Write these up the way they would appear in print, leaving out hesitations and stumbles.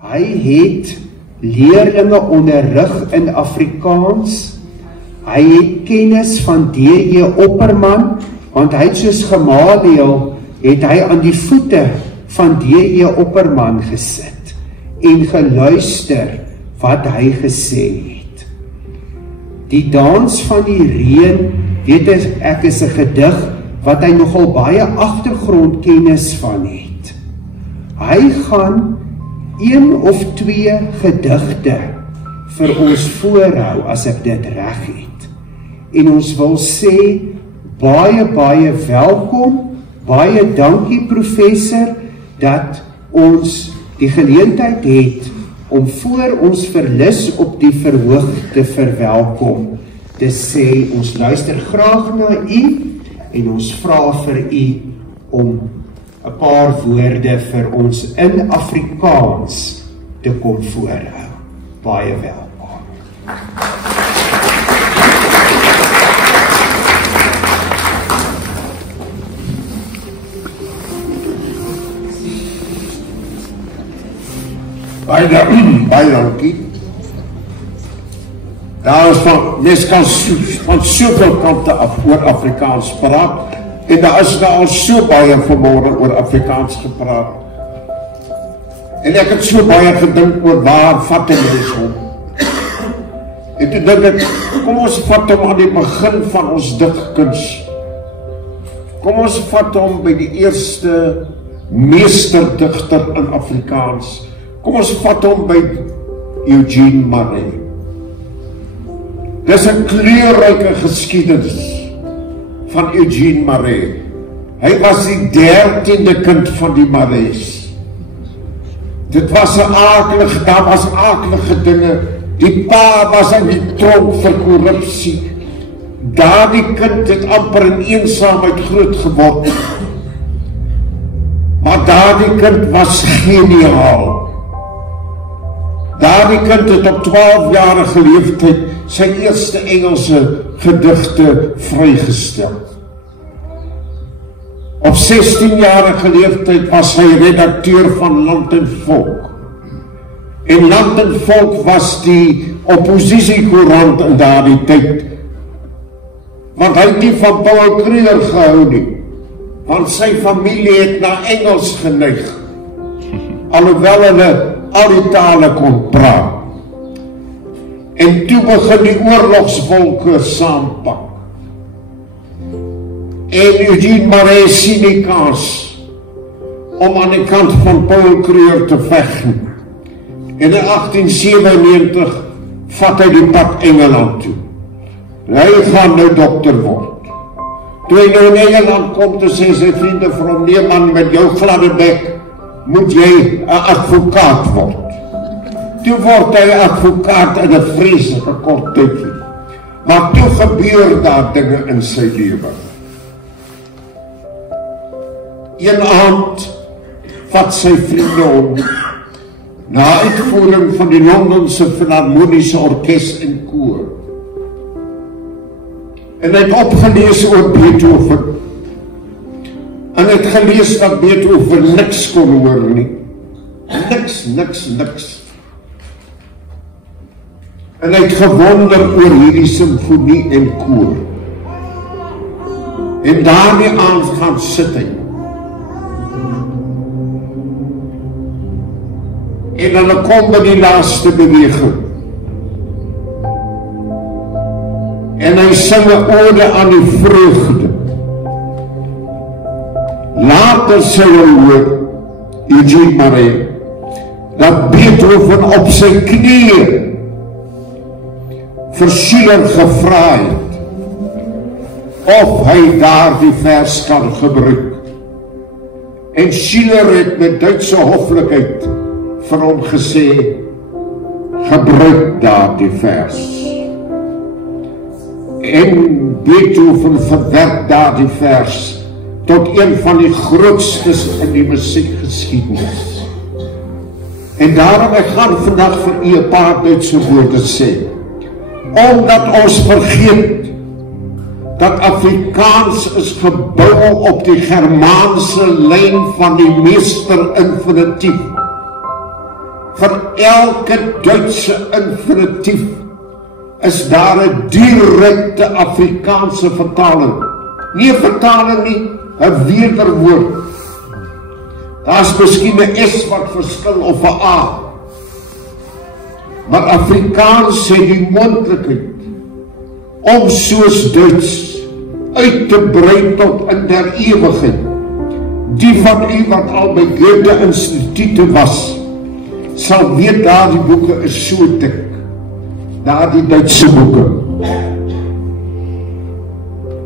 Hy het leerlinge onderrig in Afrikaans. Hy het kennis van D.J. Opperman, want hy het soos Gamaliel, het hy aan die voete van D.J. Opperman gesit en geluister wat hy gesê het. Die dans van die reën, weet ek is 'n gedig wat hy nogal baie agtergrondkennis van het. Hy gaan 1 of 2 gedigte vir ons voorhou, as ek dit reg het. En ons wil sê, baie welkom, baie dankie professor, dat ons die geleentheid het om voor ons verlis op die verhoog te verwelkom, te sê, ons luister graag na u, en ons vra vir u om 'n paar woorde vir ons in Afrikaans te kom voorhou. Baie welkom. Baie dankie. Daar is mens kan van soveel kante af oor Afrikaans praat, en daar is al so baie vanmôre oor Afrikaans gepraat. En ek het so baie gedink oor waar vat mens hom. En toe dink ek, kom ons vat hom aan die begin van ons digkuns. Kom ons vat hom by die eerste meesterdigter in Afrikaans. Kom ons vat hom by Eugene Marais. Dis 'n kleurryke geskiedenis van Eugene Marais. Hy was die 13de kind van die Marais. Dit was 'n aardige, daar was aardige dinge. Die pa was in die tronk vir korrupsie. Daardie kind het amper in eensaamheid groot geword. Maar daardie kind was geniaal. Daardie kind het op 12-jarige leeftyd sy eerste Engelse gedigte vrygestel. Op 16-jarige leeftyd was hy redakteur van Land en Volk. En Land en Volk was die oppositiekoerant in daardie tyd. Want hy het nie van Paul Kruger gehou nie, want sy familie het na Engels geneig, alhoewel hulle al die tale kon praat. En toe begin die oorlogswolke saampak. En Eugene Marais sien die kans om aan die kant van Paul Kruger te veg. En in 1897 vat hy die pad Engeland toe. Hy gaan nou dokter word. Toe hy nou in Engeland kom, te sê sy vriende vir hom, nee man, met jou gladde bek moet jy 'n advokaat word. Toe word hy advokaat in 'n vreeslike kort tydjie. Maar toe gebeur daar dinge in sy lewe. Een aand vat sy vriende hom na uitvoering van die Londense Philharmoniese Orkes en Koor. En hy het opgelees oor Beethoven. En hy het gelees dat Beethoven niks kon hoor nie. Niks. En hy het gewonder oor hierdie simfonie en koor. En daardie aand gaan sit hy. En hulle kom by die laaste beweging. En hy sing 'n ode aan die vreugde. Later sê hy hoor, Eugene Marais, dat Beethoven op sy knieë vir Schiller gevra het of hy daardie vers kan gebruik. En Schiller het met Duitse hoflikheid vir hom gesê, gebruik daardie vers. En Beethoven verwerk daardie vers tot een van die grootstes in die musiekgeskiedenis. En daarom ek gaan vandag vir u 'n paar Duitse woorde sê, omdat ons vergeet dat Afrikaans is gebou op die Germaanse lyn van die meester infinitief. vir elke Duitse infinitief is daar 'n direkte Afrikaanse vertaling. Nie 'n vertaling nie, 'n wederwoord. Daar's miskien 'n S wat verskil of 'n A. Maar Afrikaans het die moontlikheid om soos Duits uit te brei tot in der ewigheid. Die van u wat al by Goethe Institute was, sal weet daardie boeke is so dik. Daardie Duitse boeke.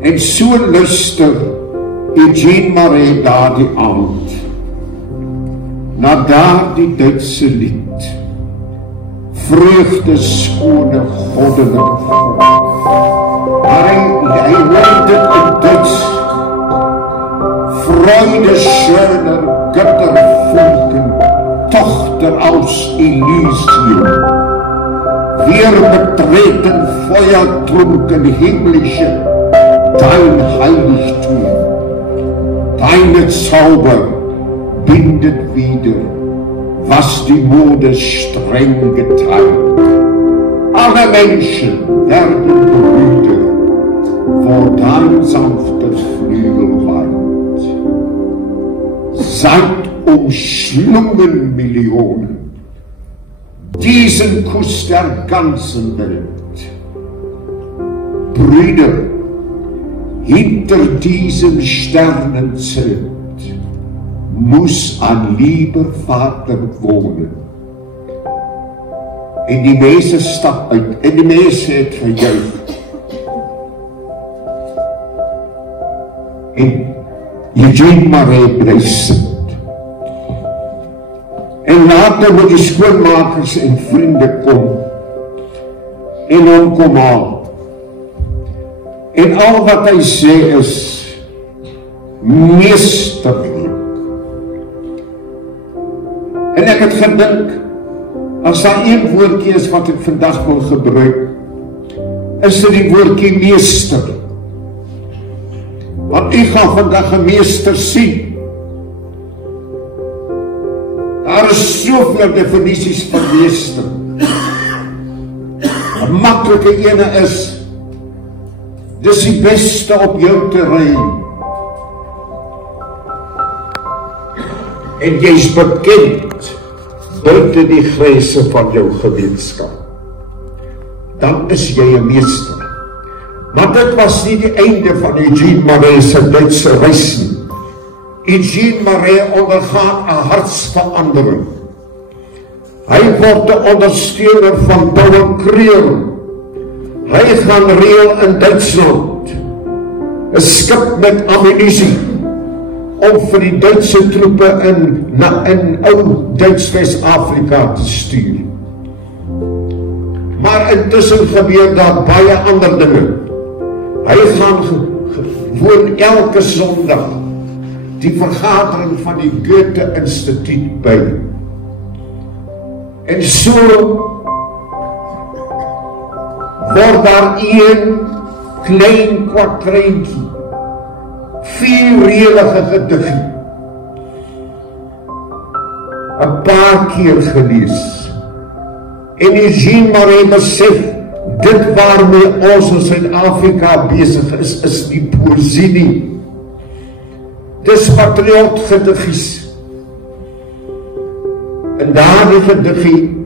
En so luister Eugene Marais daardie aand na daardie Duitse lied. Vreugde skone goddelik. Maar hy hoort dit in Duits. Freude schöner Götterfunken, Tochter aus Elysium. Wir betreten feuertrunken himmlische, dein Heiligtum. Deine Zauber bindet wieder, was die Mode streng geteilt. Alle Menschen werden Brüder, vor dein sanfter Flügel weint. Seid umschlungen Millionen, diesen Kuss der ganzen Welt. Brüder, hinter diesem Sternenzelt muss ein lieber Vater wohnen. En die mense stap uit, en die mense het gejuich. En Eugene Marais bly sit. En later moet die skoonmakers en vriende kom en hom kom haal. En al wat hy sê is meesterlik. En ek het gedink, as daar een woordjie is wat ek vandag wil gebruik, is dit die woordjie meester. Want u gaan vandag 'n meester sien. Daar is soveel definisies van meester. 'n Maklike ene is, dis die beste op jou terrein. En jy's bekend buite die grense van jou gemeenskap. Dan is jy 'n meester. Maar dit was nie die einde van Eugene Marais se Duitse reis nie. Eugene Marais ondergaan 'n hartsverandering. Hy word 'n ondersteuner van Paul Kruger. Hy gaan reël in Duitsland 'n skip met ammunisie om vir die Duitse troepe in ou Duits Wes-Afrika te stuur. Maar intussen gebeur daar baie ander dinge. Hy gaan gewoon elke Sondag die vergadering van die Goethe Instituut by. En so word daar een klein kwartreintjie, 4-reëlige gediggie, 'n paar keer gelees. En Eugene Marais besef, dit waarmee ons in Suid-Afrika besig is nie poësie nie. Dis patriotgediggies. En daardie gediggie,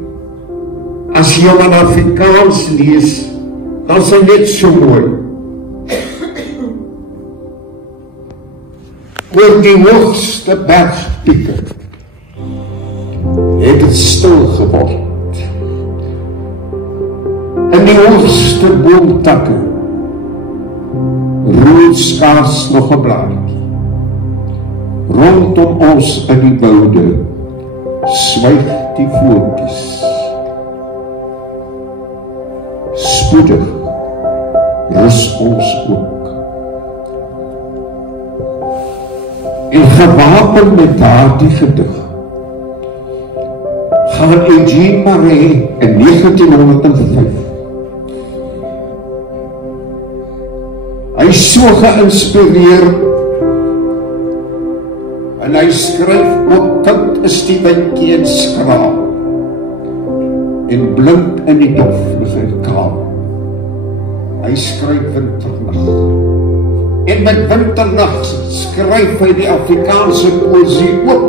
as jy hom in Afrikaans lees, dan is hy net so mooi. Oor die hoogste bergpieke het het stil geword. In die hoogste boomtakke roei skaars nog 'n blaadjie. Rondom ons in die woude swyg die voeltjies. Spoedig rus ons ook. En gewapen met daardie gedig gaan Eugene Marais in 1905. Hy is so geïnspireer en hy skryf op tint is die windjie en skraal. en blind in die dof is hy kaal. Hy skryf winternag. En met winternag skryf hy die Afrikaanse poësie ook.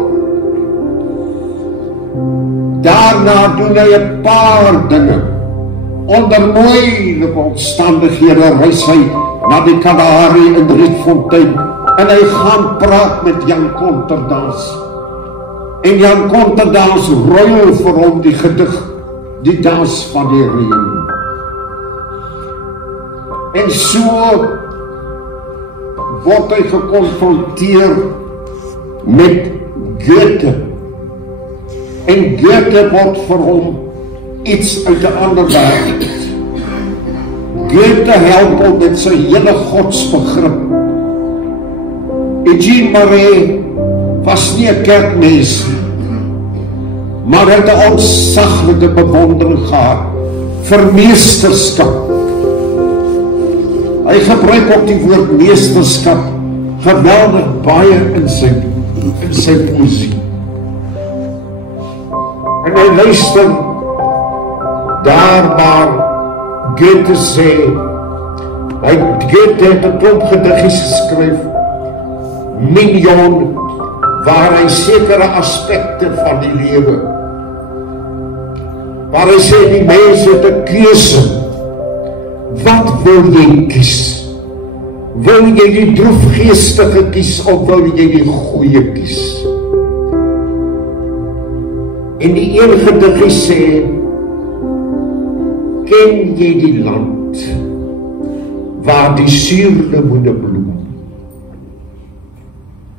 Daarna doen hy 'n paar dinge. Onder moeilike omstandighede reis hy na die Kalahari in Rietfontein en hy gaan praat met Jan Konterdans. En Jan Konterdans ruil vir hom die gedig, die dans van die reën. En so word hy gekonfronteer met Goethe. En Goethe word vir hom iets uit 'n ander wêreld. Goethe help hom met sy hele godsbegrip. Eugene Marais was nie 'n kerkmens nie, maar hy het 'n ontsaglike bewondering gehad vir meesterskap. Hy gebruik ook die woord meesterskap geweldig baie in sy poësie. En hy luister daar waar Goethe sê, Goethe het 'n klomp gediggies geskryf, Mignon, waar hy sekere aspekte van die lewe, waar hy sê die mens het 'n keuse. Wat wil jy kies? Wil jy die droefgeestige kies of wil jy die goeie kies? En die een gediggie sê, ken jy die land waar die suurlemoene bloem,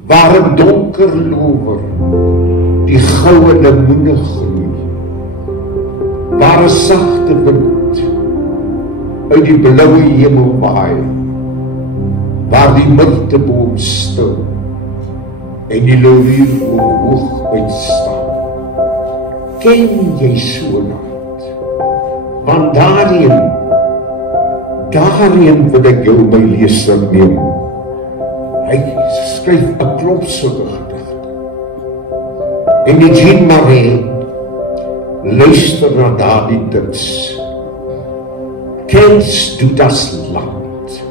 waar 'n donker lower die goue lemoene groei, waar 'n sagte wind uit die blauwe hemel waai, waar die myrteboom stil en die laurierboom hoog uitstaan. Ken jy so land? Want daarin wil ek jou my leser neem. Hy skryf 'n klomp sulke gedigte. En Eugene Marais luister na daardie diks. Kennst du das Land,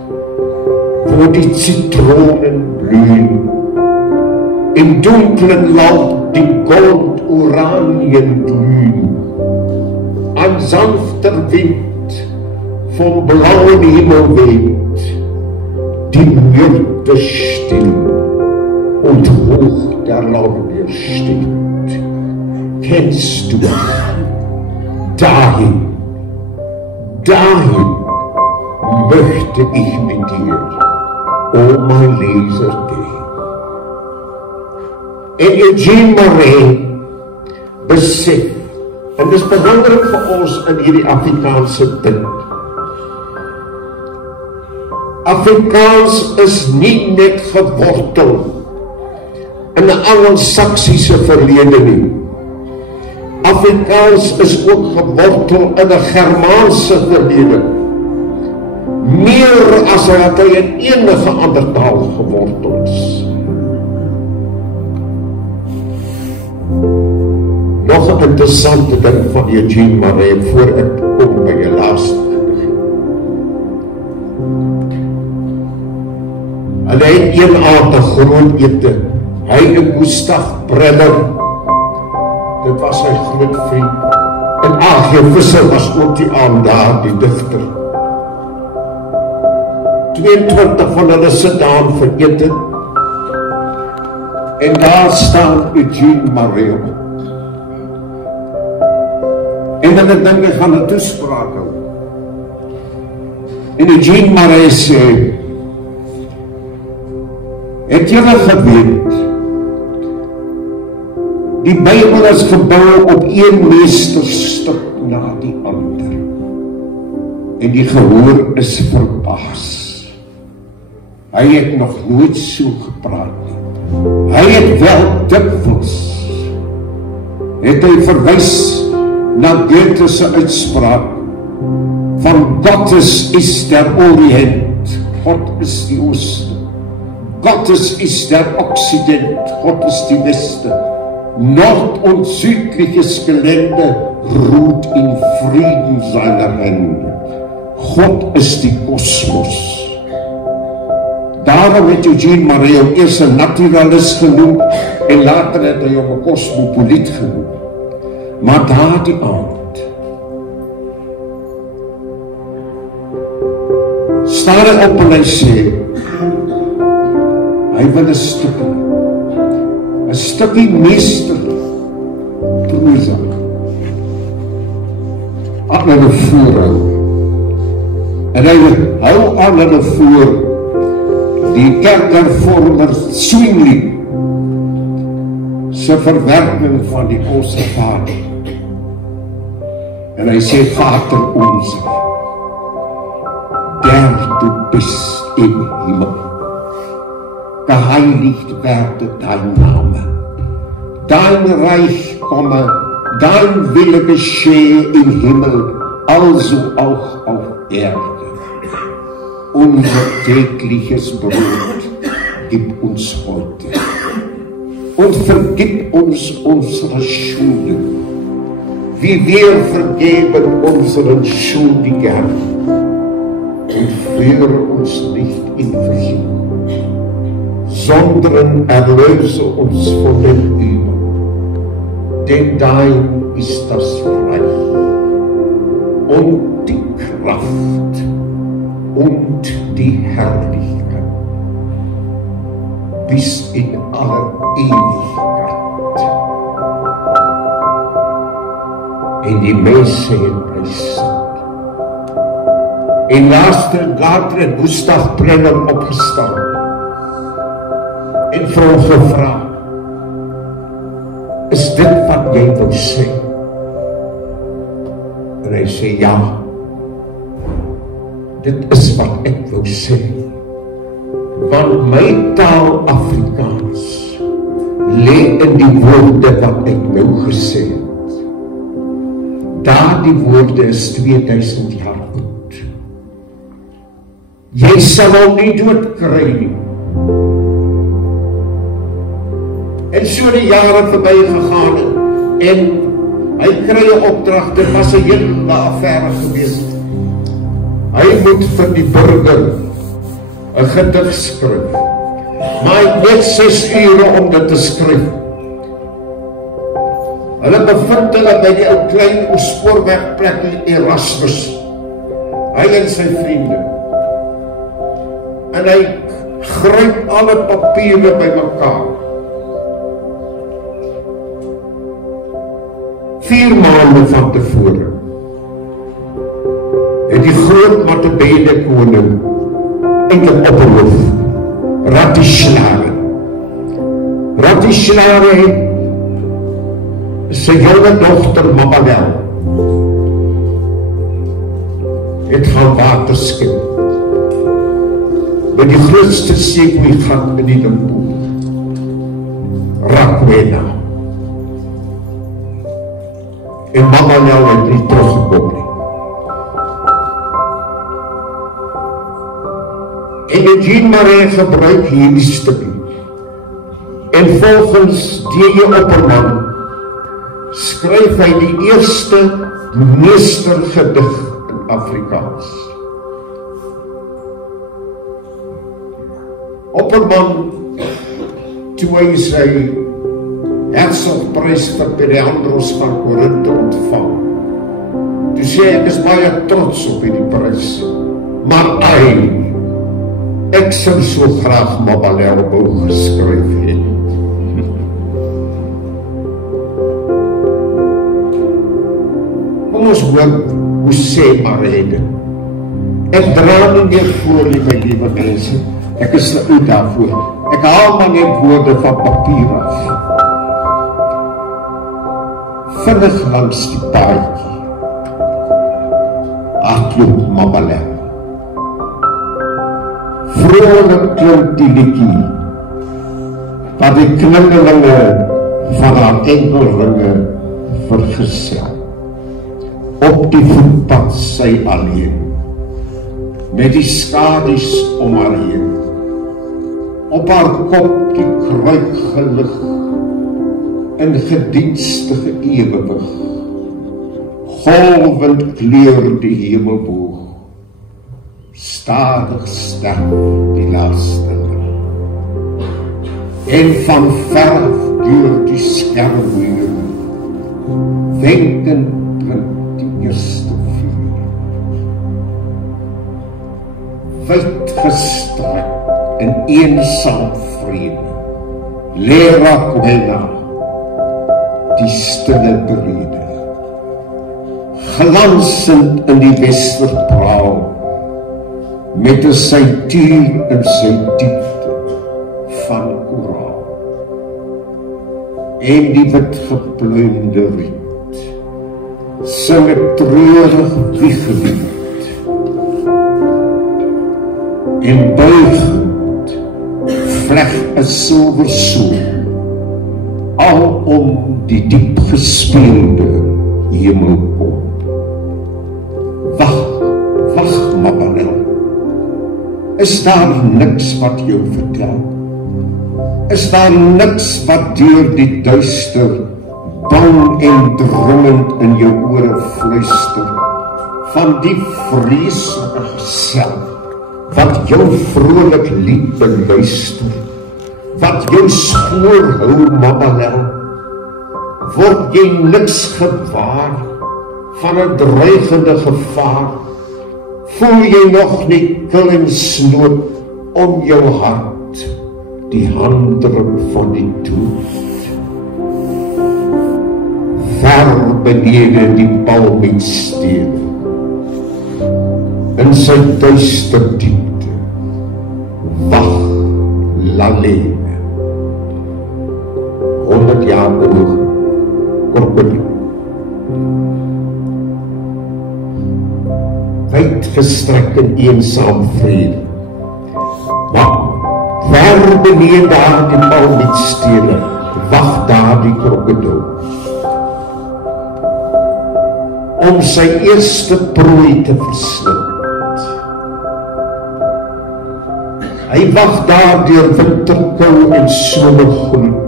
wo die Zitronen blühen, im dunklen Laub die Goldoranien glühen, ein sanfter Wind vom blauen Himmel weht, die Myrte still und hoch der Lorbeer steht. Kennst du dahin möchte ich mit dir, oh mein Leser, gehen. En Eugene Marais besef, en dit is belangrik vir ons in hierdie Afrikaanse tyd. Afrikaans is nie net gewortel in 'n Anglo-Saksiese verlede nie. Afrikaans is ook gewortel in 'n Germaanse verlede. Meer as wat hy in enige ander taal gewortel is. Nog 'n interessante ding van Eugene Marais voor ek kom by die laaste gedig. Hulle het een aand 'n groot ete. Hy en Gustav Breller, dit was sy groot vriend. En A.G. Visser was ook die aand daar, die digter. 22 van hulle sit daar vir ete. En daar staan Eugene Marais op. En dan het dinge gaan 'n toespraak hou. En Eugene Marais sê, het julle geweet, die Bybel is gebou op een meesterstuk na die ander. En die gehoor is verbaas. Hy het nog nooit so gepraat nie. Hy het wel dikwels, het hy verwys na Goethe se uitspraak van God is der Orient, God is die Ooste. God is der Occident, God ist die Weste. Nord- und südliches Gelände ruht in Frieden seiner Hände. Gott is die kosmos. Daarom het Eugene Marais hom eers 'n naturalist genoem en later het hy hom 'n kosmopoliet genoem. Maar daardie aand staar hy op en hy sê, hy wil 'n stukkie meester prosa aan hulle voorhou. En hy hou aan hulle voor die kerkhervormer Zwingli se verwerking van die Onse Vader. En hy sê, Vater unser, der du bist im Himmel, geheiligt werde dein Name, dein Reich komme, dein Wille geschehe im Himmel, also auch auf Erde. Unser tägliches Brot gib uns heute und vergib uns unsere Schulden, wie wir vergeben unseren Schuldigern, und führe uns nicht in Versuchung, sondern erlöse uns von dem Übel, denn dein ist das Reich und die Kraft und die Herrlichkeit bis in alle Ewigkeit. En die mense het bly sit. En later het Gustav Brenner opgestaan en vir hom gevra, is dit wat jy wil sê? En hy sê, ja, dit is wat ek wil sê, want my taal Afrikaans lê in die woorde wat ek nou gesê het. Daardie woorde is 2000 jaar oud. Jy sal hom nie doodkry nie. En so die jare verby gegaan en hy kry 'n opdrag, dit was 'n hele affære gewees. Hy moet vir die burger 'n gedig skryf, maar hy het net 6 ure om dit te skryf. Hulle bevind hulle by die ou klein spoorwegplek in Erasmus, hy en sy vriende, en hy gryp alle papiere by mekaar. 4 maande van tevore het die groot Matabele koning eintlik opgehoof, Ratislare het sy jonge dogter Mabel het gaan water skep by die grootste seekoeigat in die Limpopo, Rakwena. En Mabel het nie teruggekom nie. En Eugene Marais gebruik hierdie stukkie. En volgens D.J. Opperman skryf hy die eerste meestergedig in Afrikaans. Opperman, toe hy sy Herzogprys vir Periandros van Korinthe ontvang, toe sê ek is baie trots op hierdie prys, maar ek sou so graag Mabel wou geskryf het. Kom ons hoor hoe sê Marais dit. Ek dra nie meer voor nie, my liewe mense. Ek is uit daarvoor. Ek haal maar net woorde van papier af. Vinnig langs die paadjie hardloop Mabel. Vrolijk klink die liedjie, wat die klingelinge van haar enkelringe vergesel. Op die voetpad sy alleen, met die skadies om haar heen, op haar kop die kruikgelig in gedienstige ewewig, golvend kleur die hemelboog. Stadig sterf die laaste lig. En van verf deur die skermmuur, wenkend blink die eerste vuur. Wyd gestrek in eensaam vrede, lê Rakwena, die stille brede, glansend in die westerpraal, met 'n sytuur in sy diepte van koraal. En die wit gepluimde riet sing 'n treurig wiegelied, en buigend vleg 'n silwer soel alom die diep gespeelde hemel om. Wag, wag, Mabanel. Is daar niks wat jou vertel? Is daar niks wat deur die duister bang en dringend in jou ore fluister, van die vreeslike gesel wat jou vrolik lied beluister, wat jou spoor hou, Mabanel? Word jy niks gewaar van 'n dreigende gevaar? Voel jy nog nie kil en snood om jou hart, die handdruk van die dood? Ver benede die palmietstede, in sy duister diepte, wag Lalene. 100 jaar oog, krokodil. Wyd gestrek in eensaam vrede, maar ver benede daar die palmietstede, wag daar die krokodil, om sy eerste prooi te verslind. Hy wag daar deur winterkou en somergloed.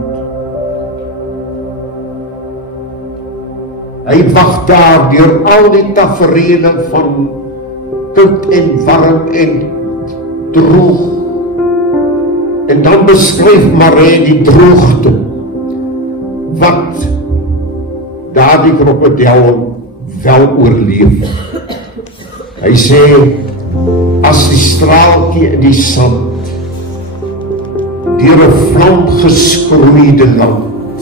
Hy wag daar deur al die taferele van koud en warm en droog. En dan beskryf Maree die droogte wat daardie krokodil wel oorleef. Hy sê, as die straaltjie in die sand deur 'n vlam geskroeide land,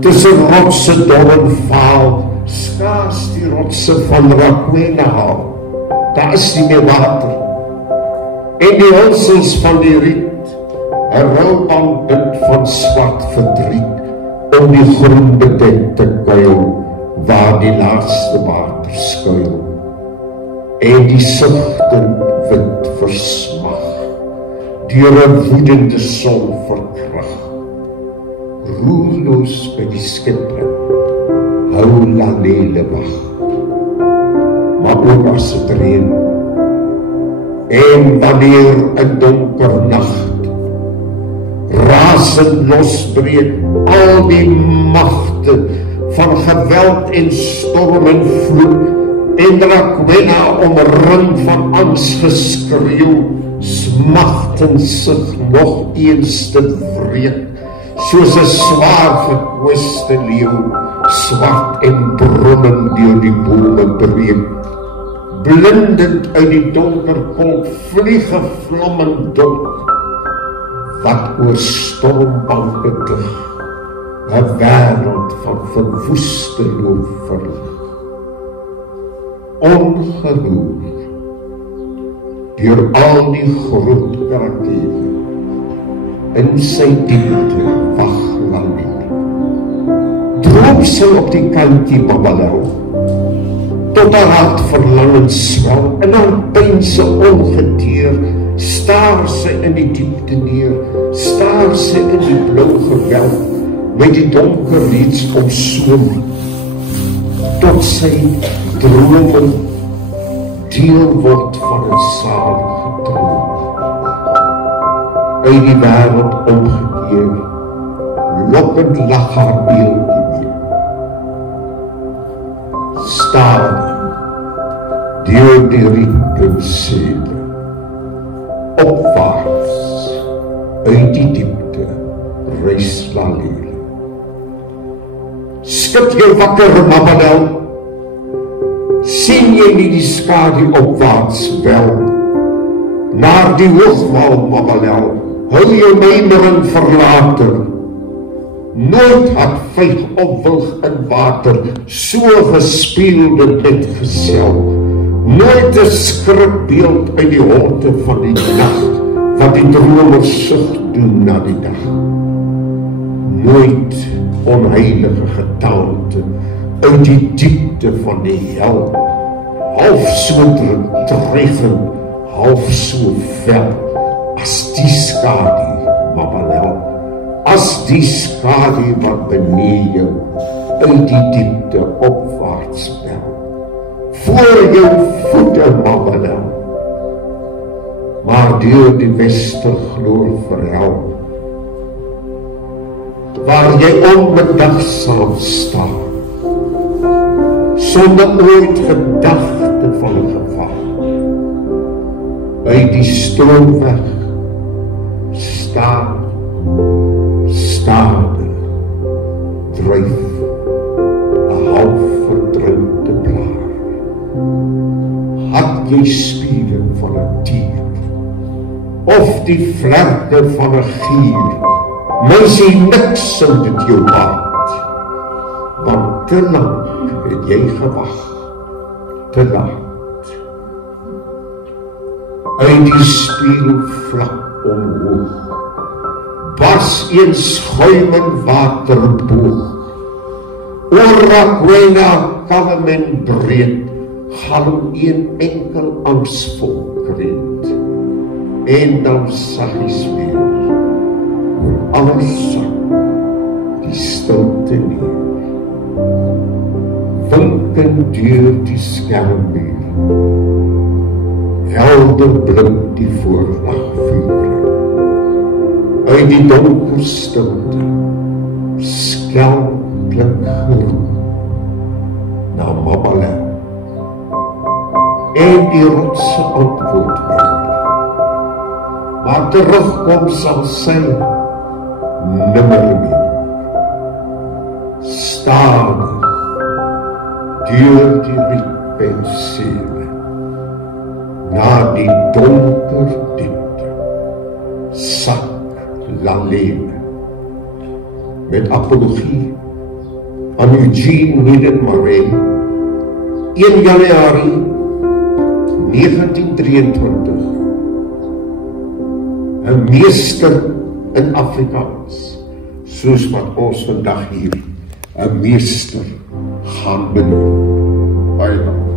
tussen rotse dor en vaal, skaars die rotse van Rakwena haal. Daar is nie meer water, en die hulsels van die riet, 'n rouwband bind van swart verdriet, om die groen bedekte kuil, waar die laaste water skuil, en die sigtend wind versmag, deur 'n woedende son verkrag. Roerloos by die skipbreuk, hou Lalele wag. Maar ook as het reën, en wanneer 'n donker nacht rasend losbreek al die magte van geweld en storm en vloed, en Rakwena omring van angs geskreeuw, smagtend sig nog eens te wreek, soos 'n swaar gekwiste leeuw, swart en brullend deur die bome breek. Blindend uit die donker kolk vlieg 'n vlammend dolk, wat oor stormbanke dig, 'n wêreld van verwoeste loof verlig. Ongeroer deur al die groot karaktere, in sy diepte wag Lalele. Droom sy op die kantjie Mabanel, tot haar hart verlangend swel, en haar pynse ongeteer, staar sy in die diepte neer, staar sy in die blou gewelf, met die donker reeds omsoom, tot sy drome deel word van 'n salige droom. Uit die wêreld omgekeer, lokkend lag haar beeldjie weer. Stade, deur die rietprinssede, opwaarts, uit die diepte, reis Lalele. Skud jou wakker, Mabanel, sien jy nie die skadu opwaarts wel? Naar die hoogwal, Mabanel, hou jou mijmering verlater. Nooit had vyg opwilg in water, so gespielde met gesel. Nooit 'n skrikbeeld uit die honde van die nacht, wat die dromer sucht doen na die dag. Nooit onheilige getaante uit die diepte van die hel, half so dreigend, half so fel, as die skadu, Mabanel, as die skadu wat benee jou, uit die diepte opwaarts bel, voor jou voete, Mabanel, maar deur die westergloor verhelm, waar jy onbedagsaam staan, sonder ooit gedagte van gevaar, uit die stroomweg stade dryf 'n half verdrukte blaar. Had jy spiere van 'n dier, of die vlerke van 'n gier, mens jy niks in dit jou baat, want te lang het jy gewag, te laat. Uit die spieelvlak omhoog, bars een schuimend waterboog, oor Rakwena kalm en breed, galm een enkel angstvol kreet, en dan saggies weer, oor alles sak die stilte neer, winkend deur die skelmmuur, helder blink die voornagvure, uit die donker stilte, skel klink groen, na Mabanel, en die rotse antwoord weer, maar terugkom sal sy nimmer meer. Stade, deur die rietpensele, na die donker diepte, sak Lalele, met apologie aan Eugene Neden Marais, 1 Januarie 1923, 'n meester in Afrikaans, soos wat ons vandag hier 'n meester gaan benoem. Baie dankie.